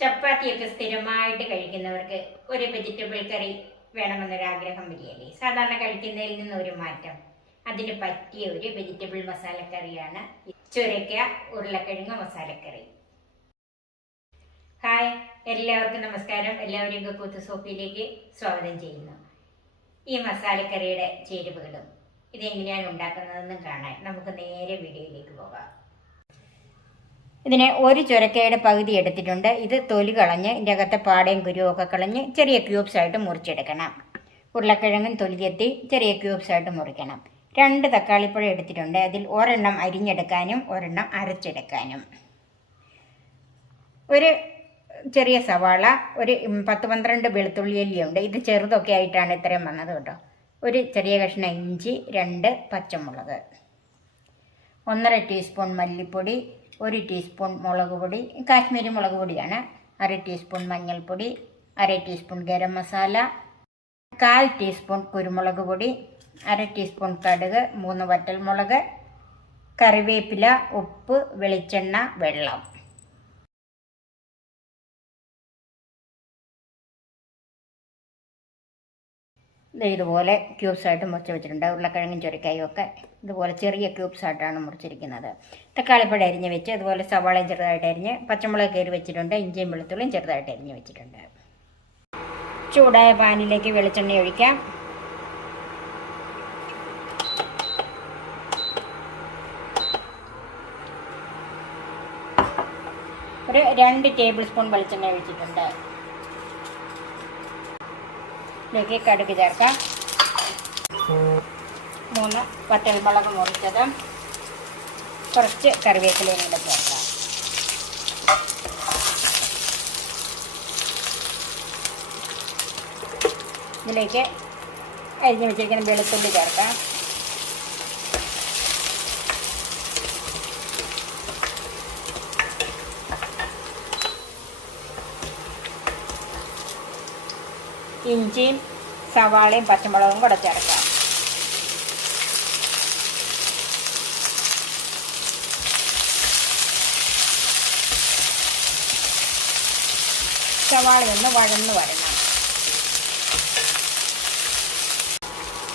ചപ്പാത്തിയൊക്കെ സ്ഥിരമായിട്ട് കഴിക്കുന്നവർക്ക് ഒരു വെജിറ്റബിൾ കറി വേണമെന്നൊരാഗ്രഹം വരികയല്ലേ? സാധാരണ കഴിക്കുന്നതിൽ നിന്ന് ഒരു മാറ്റം. അതിന് പറ്റിയ ഒരു വെജിറ്റബിൾ മസാലക്കറിയാണ് ചുരക്ക ഉരുളക്കിഴങ്ങ് മസാലക്കറി. ഹായ്, എല്ലാവർക്കും നമസ്കാരം. എല്ലാവരെയും കുക്കൂത്ത് സോപ്പിയിലേക്ക് സ്വാഗതം ചെയ്യുന്നു. ഈ മസാലക്കറിയുടെ ചേരുവകളും ഇതെങ്ങനെയാണ് ഉണ്ടാക്കുന്നതെന്നും കാണാൻ നമുക്ക് നേരെ വീഡിയോയിലേക്ക് പോകാം. ഇതിന് ഒരു ചുരക്കയുടെ പകുതി എടുത്തിട്ടുണ്ട്. ഇത് തൊലി കളഞ്ഞ് ഇതിൻ്റെ അകത്തെ പാടയും കുരുവും ഒക്കെ കളഞ്ഞ് ചെറിയ ക്യൂബ്സ് ആയിട്ട് മുറിച്ചെടുക്കണം. ഉരുളക്കിഴങ്ങും തൊലി ചെത്തി ചെറിയ ക്യൂബ്സ് ആയിട്ട് മുറിക്കണം. 2 തക്കാളിപ്പഴം എടുത്തിട്ടുണ്ട്. അതിൽ ഒരെണ്ണം അരിഞ്ഞെടുക്കാനും ഒരെണ്ണം അരച്ചെടുക്കാനും. ഒരു ചെറിയ സവാള, ഒരു 10-12 വെളുത്തുള്ളി അല്ലിയുണ്ട്. ഇത് ചെറുതൊക്കെ ആയിട്ടാണ് ഇത്രയും വന്നത് കേട്ടോ. ഒരു ചെറിയ കഷ്ണം ഇഞ്ചി, 2 പച്ചമുളക്, 1.5 ടീസ്പൂൺ മല്ലിപ്പൊടി, 1 ടീസ്പൂൺ മുളക് പൊടി, കാശ്മീരി മുളക് പൊടിയാണ്, 1/2 ടീസ്പൂൺ മഞ്ഞൾപ്പൊടി, 1/2 ടീസ്പൂൺ ഗരം മസാല, 1/4 ടീസ്പൂൺ കുരുമുളക് പൊടി, 1/2 ടീസ്പൂൺ കടുക്, 3 വറ്റൽമുളക്, കറിവേപ്പില, ഉപ്പ്, വെളിച്ചെണ്ണ, വെള്ളം. ഇതുപോലെ ക്യൂബ്സായിട്ട് മുറിച്ച് വെച്ചിട്ടുണ്ട്. ഉരുളക്കിഴങ്ങും ചുരക്കായും ഒക്കെ ഇതുപോലെ ചെറിയ ക്യൂബ്സായിട്ടാണ് മുറിച്ചിരിക്കുന്നത്. തക്കാളിപ്പഴം അരിഞ്ഞ് വെച്ച് അതുപോലെ സവാളയും ചെറുതായിട്ട് അരിഞ്ഞ്, പച്ചമുളക് കയറി വെച്ചിട്ടുണ്ട്, ഇഞ്ചിയും വെളുത്തുള്ളിയും ചെറുതായിട്ട് അരിഞ്ഞ് വെച്ചിട്ടുണ്ട്. ചൂടായ പാനിലേക്ക് വെളിച്ചെണ്ണ ഒഴിക്കാം. ഒരു 2 ടേബിൾ സ്പൂൺ വെളിച്ചെണ്ണ ഒഴിച്ചിട്ടുണ്ട്. ഇതിലേക്ക് കടുക് ചേർക്കാം. 3 വറ്റൽമുളക് മുറിച്ചത്, കുറച്ച് കറിവേപ്പിലയും കൂടെ ചേർക്കാം. ഇതിലേക്ക് അരിഞ്ഞ് വെച്ചിരിക്കുന്ന വെളുത്തുള്ളി ചേർക്കാം. ഇഞ്ചിയും സവാളയും പച്ചമുളകും കൂടെ ചേർക്കാം. സവാളയൊന്ന് വഴന്ന് വരണം.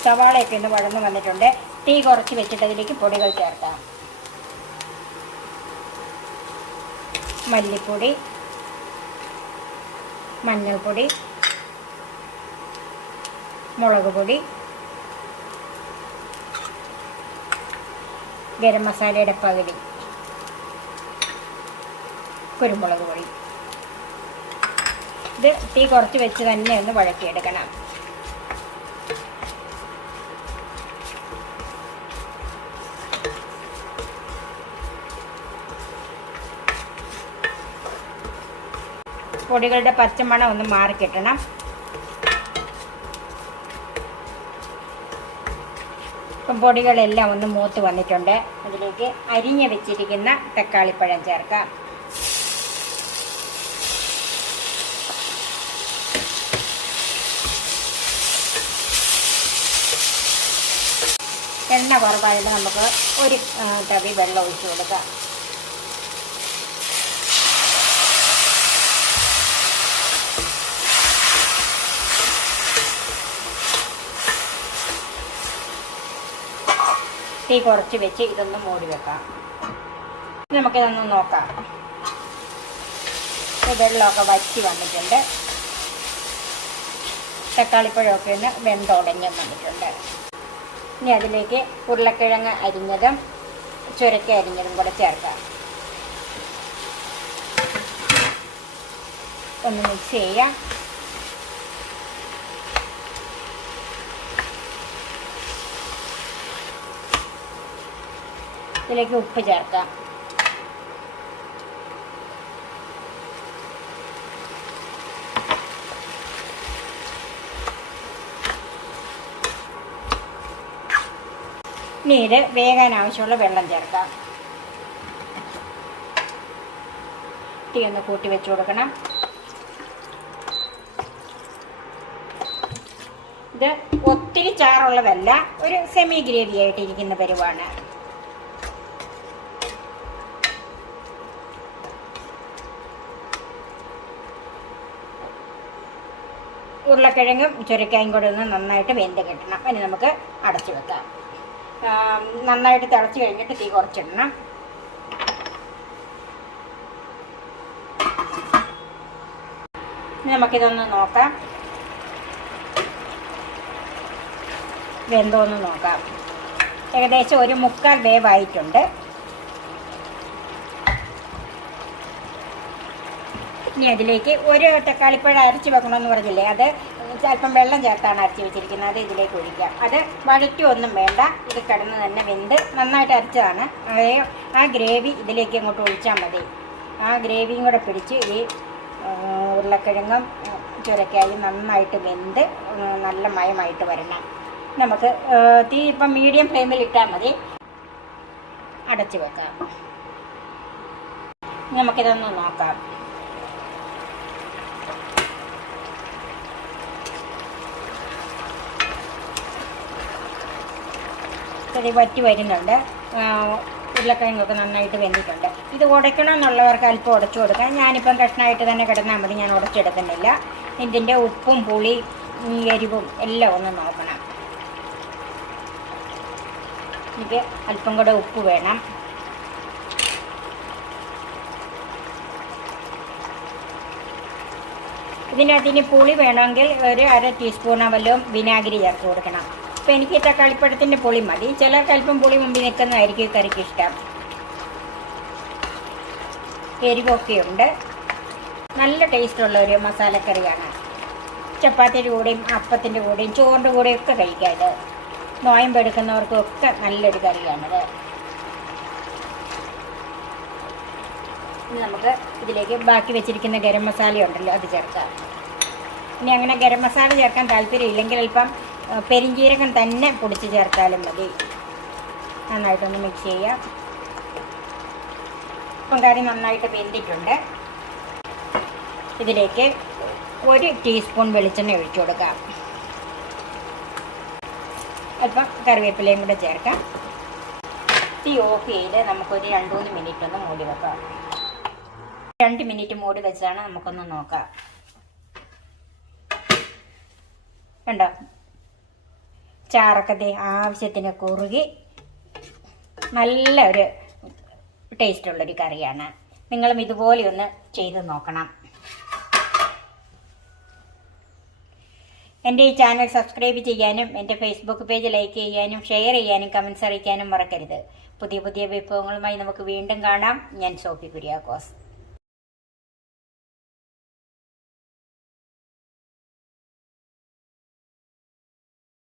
സവാളയൊക്കെ ഒന്ന് വഴന്ന് വന്നിട്ടുണ്ട്. തീ കുറച്ച് വെച്ചിട്ട് അതിലേക്ക് പൊടികൾ ചേർക്കാം. മല്ലിപ്പൊടി, മഞ്ഞൾപ്പൊടി, മുളക് പൊടി, ഗരം മസാലയുടെ പകുതി, കുരുമുളക് പൊടി. ഇത് തീ കുറച്ച് വെച്ച് തന്നെ ഒന്ന് വഴറ്റിയെടുക്കണം. പൊടികളുടെ പച്ചമണം ഒന്ന് മാറിക്കിട്ടണം. ഇപ്പം പൊടികളെല്ലാം ഒന്ന് മൂത്ത് വന്നിട്ടുണ്ട്. അതിലേക്ക് അരിഞ്ഞ് വെച്ചിരിക്കുന്ന തക്കാളിപ്പഴം ചേർക്കാം. എണ്ണ കുറവായിട്ട് നമുക്ക് ഒരു തവി വെള്ളം ഒഴിച്ചു കൊടുക്കാം. തീ കുറച്ച് വെച്ച് ഇതൊന്ന് മൂടി വെക്കാം. നമുക്കിതൊന്ന് നോക്കാം. വെള്ളമൊക്കെ വറ്റി വന്നിട്ടുണ്ട്. തക്കാളിപ്പഴമൊക്കെ ഒന്ന് വെന്തുടഞ്ഞ് വന്നിട്ടുണ്ട്. ഇനി അതിലേക്ക് ഉരുളക്കിഴങ്ങ് അരിഞ്ഞതും ചുരക്ക അരിഞ്ഞതും കൂടെ ചേർക്കാം. ഒന്ന് മിക്സ് ചെയ്യാം. ഇതിലേക്ക് ഉപ്പ് ചേർക്കാം. ഇനി ഇത് വേകാൻ ആവശ്യമുള്ള വെള്ളം ചേർക്കാം. തീ ഒന്ന് കൂട്ടി വെച്ച് കൊടുക്കണം. ഇത് ഒത്തിരി ചാറുള്ളതല്ല, ഒരു സെമി ഗ്രേവി ആയിട്ടിരിക്കുന്ന പരുവാണ്. ഉരുളക്കിഴങ്ങും ചുരക്കായും കൂടെ ഒന്ന് നന്നായിട്ട് വെന്ത് കിട്ടണം. അതിന് നമുക്ക് അടച്ചു വെക്കാം. നന്നായിട്ട് തിളച്ച് കഴിഞ്ഞിട്ട് തീ കുറച്ചിടണം. നമുക്കിതൊന്ന് നോക്കാം, വെന്തോന്ന് നോക്കാം. ഏകദേശം ഒരു 3/4 വേവായിട്ടുണ്ട്. ഇനി അതിലേക്ക് ഒരു തക്കാളിപ്പഴം അരച്ച് വെക്കണമെന്ന് പറഞ്ഞില്ലേ, അത് അല്പം വെള്ളം ചേർത്താണ് അരച്ച് വെച്ചിരിക്കുന്നത്. അത് ഇതിലേക്ക് ഒഴിക്കാം. അത് വഴറ്റുമൊന്നും വേണ്ട, ഇത് കിടന്ന് തന്നെ വെന്ത് നന്നായിട്ട് അരച്ചതാണ്. ആ ഗ്രേവി ഇതിലേക്ക് അങ്ങോട്ട് ഒഴിച്ചാൽ മതി. ആ ഗ്രേവിയും കൂടെ പിടിച്ച് ഈ ഉരുളക്കിഴങ്ങും ചുരക്കായും നന്നായിട്ട് വെന്ത് നല്ല മയമായിട്ട് വരണം. നമുക്ക് തീ ഇപ്പം മീഡിയം ഫ്ലെയിമിൽ ഇട്ടാൽ മതി. അടച്ച് വെക്കാം. നമുക്കിതൊന്ന് നോക്കാം. ചെറിയ വറ്റി വരുന്നുണ്ട്. ഉരുളക്കിഴങ്ങൊക്കെ നന്നായിട്ട് വെന്തിട്ടുണ്ട്. ഇത് ഉടയ്ക്കണമെന്നുള്ളവർക്ക് അല്പം ഉടച്ചു കൊടുക്കാം. ഞാനിപ്പം കഷ്ണമായിട്ട് തന്നെ കിടന്നാൽ മതി, ഞാൻ ഉടച്ചെടുക്കുന്നില്ല. ഇതിൻ്റെ ഉപ്പും പുളി എരിവും എല്ലാം ഒന്ന് നോക്കണം. എനിക്ക് അല്പം കൂടെ ഉപ്പ് വേണം. ഇതിനകത്ത് ഇനി പുളി വേണമെങ്കിൽ ഒരു 1/2 ടീസ്പൂണോ വല്ലതും വിനാഗിരി ചേർത്ത് കൊടുക്കണം. അപ്പോൾ എനിക്ക് തക്കാളിപ്പഴത്തിൻ്റെ പുളി മതി. ചിലർക്ക് അല്പം പുളി മുമ്പിൽ നിൽക്കുന്നതായിരിക്കും കറിക്ക് ഇഷ്ടം. എരിവൊക്കെയുണ്ട്. നല്ല ടേസ്റ്റുള്ള ഒരു മസാലക്കറിയാണ്. ചപ്പാത്തിയുടെ കൂടെയും അപ്പത്തിൻ്റെ കൂടെയും ചോറിൻ്റെ കൂടെയും ഒക്കെ കഴിക്കാം. ഇത് നോയമ്പെടുക്കുന്നവർക്കൊക്കെ നല്ലൊരു കറിയാണിത്. ഇനി നമുക്ക് ഇതിലേക്ക് ബാക്കി വെച്ചിരിക്കുന്ന ഗരം മസാല ഉണ്ടല്ലോ, അത് ചേർക്കാം. ഇനി അങ്ങനെ ഗരം മസാല ചേർക്കാൻ താല്പര്യമില്ലെങ്കിൽ അല്പം പെരിഞ്ജീരകം തന്നെ പൊടിച്ച് ചേർത്താലും മതി. നന്നായിട്ടൊന്ന് മിക്സ് ചെയ്യാം. ഇപ്പം കറി നന്നായിട്ട് വെന്തിട്ടുണ്ട്. ഇതിലേക്ക് 1 ടീസ്പൂൺ വെളിച്ചെണ്ണ ഒഴിച്ചു കൊടുക്കാം. അല്പം കറിവേപ്പിലയും കൂടെ ചേർക്കാം. തീ ഓഫ് ചെയ്ത് നമുക്കൊരു 2-3 മിനിറ്റ് ഒന്ന് മൂടി വെക്കാം. 2 മിനിറ്റ് മൂടി വെച്ചാണ് നമുക്കൊന്ന് നോക്കാം. കണ്ടോ, ചാറൊക്കെ ആവശ്യത്തിന് കുറുകി നല്ല ഒരു ടേസ്റ്റുള്ളൊരു കറിയാണ്. നിങ്ങളും ഇതുപോലെ ഒന്ന് ചെയ്ത് നോക്കണം. എൻ്റെ ഈ ചാനൽ സബ്സ്ക്രൈബ് ചെയ്യാനും എൻ്റെ ഫേസ്ബുക്ക് പേജ് ലൈക്ക് ചെയ്യാനും ഷെയർ ചെയ്യാനും കമൻസ് അറിയിക്കാനും മറക്കരുത്. പുതിയ പുതിയ വിഭവങ്ങളുമായി നമുക്ക് വീണ്ടും കാണാം. ഞാൻ സോഫി കുര്യാക്കോസ്.